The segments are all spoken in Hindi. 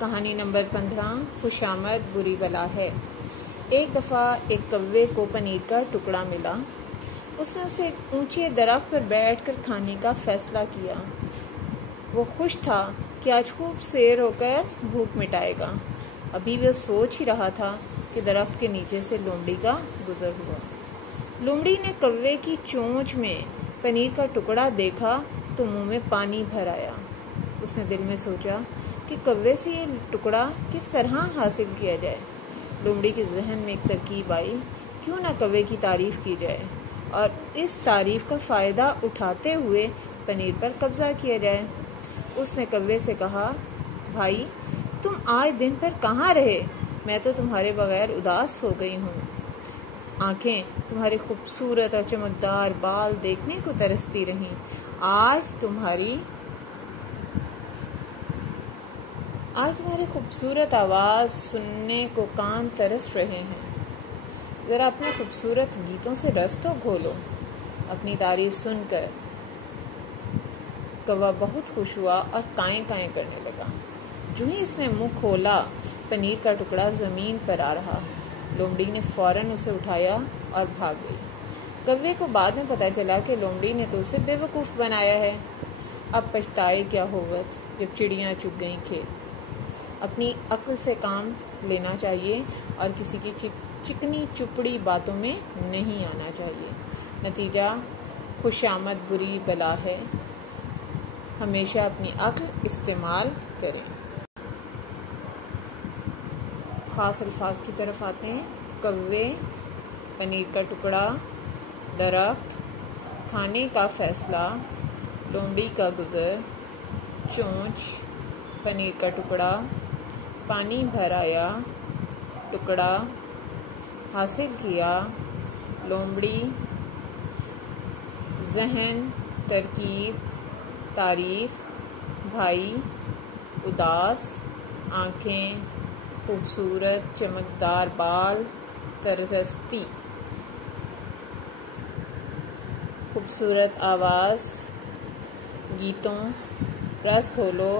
कहानी नंबर 15 खुशामद बुरी बला है। एक दफ़ा एक कौवे को पनीर का टुकड़ा मिला। उसने उसे एक ऊंचे दरख्त पर बैठकर खाने का फैसला किया। वो खुश था कि आज खूब सैर होकर भूख मिटाएगा। अभी वो सोच ही रहा था कि दरख्त के नीचे से लोमड़ी का गुजर हुआ। लोमड़ी ने कौवे की चोंच में पनीर का टुकड़ा देखा तो मुंह में पानी भर आया। उसने दिल में सोचा कि कौवे से ये टुकड़ा किस तरह हासिल किया जाए। लोमड़ी के जहन में एक तरकीब आई, क्यों ना कौवे की तारीफ की जाए और इस तारीफ का फ़ायदा उठाते हुए पनीर पर कब्जा किया जाए। उसने कौवे से कहा, भाई तुम आज दिन भर कहाँ रहे? मैं तो तुम्हारे बगैर उदास हो गई हूँ। आंखें तुम्हारे खूबसूरत और चमकदार बाल देखने को तरसती रहीं। आज तुम्हारी खूबसूरत आवाज़ सुनने को कान तरस रहे हैं। ज़रा अपने खूबसूरत गीतों से रस तो घोलो। अपनी तारीफ सुनकर कौवा बहुत खुश हुआ और काएं काएं करने लगा। जो ही इसने मुंह खोला, पनीर का टुकड़ा ज़मीन पर आ रहा। लोमड़ी ने फौरन उसे उठाया और भाग गई। कौवे को बाद में पता चला कि लोमड़ी ने तो उसे बेवकूफ़ बनाया है। अब पछताए क्या होवत जब चिड़ियाँ चुग गईं खेत। अपनी अक्ल से काम लेना चाहिए और किसी की चिकनी चुपड़ी बातों में नहीं आना चाहिए। नतीजा खुशामद बुरी बला है। हमेशा अपनी अक्ल इस्तेमाल करें। ख़ास अल्फाज की तरफ आते हैं। कौवे, पनीर का टुकड़ा, दरख्त, खाने का फैसला, लोमड़ी का गुज़र, चोंच, पनीर का टुकड़ा, पानी भर आया, टुकड़ा, हासिल किया, लोमड़ी, जहन, तरकीब, तारीफ, भाई, उदास, आँखें, खूबसूरत चमकदार बाल, तरसती, खूबसूरत आवाज़, गीतों, रस घोलो,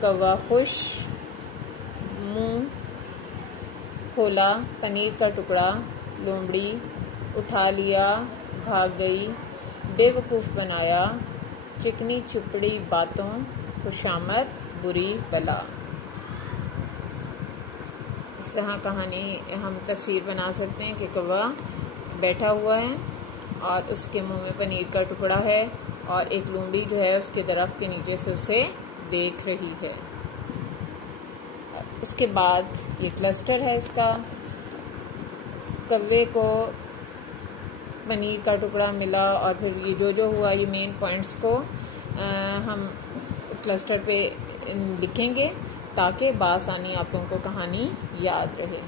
कौवा खुश, मुंह खोला, पनीर का टुकड़ा, लोमड़ी उठा लिया, भाग गई, बेवकूफ़ बनाया, चिकनी चुपड़ी बातों, खुशामद बुरी बला। इस तरह कहानी हम तस्वीर बना सकते हैं कि कौवा बैठा हुआ है और उसके मुंह में पनीर का टुकड़ा है और एक लोमड़ी जो है उसके दरख्त के नीचे से उसे देख रही है। उसके बाद ये क्लस्टर है इसका। कौवे को पनीर का टुकड़ा मिला और फिर ये जो हुआ, ये मेन पॉइंट्स को हम क्लस्टर पे लिखेंगे ताकि बासानी आप लोगों को कहानी याद रहे।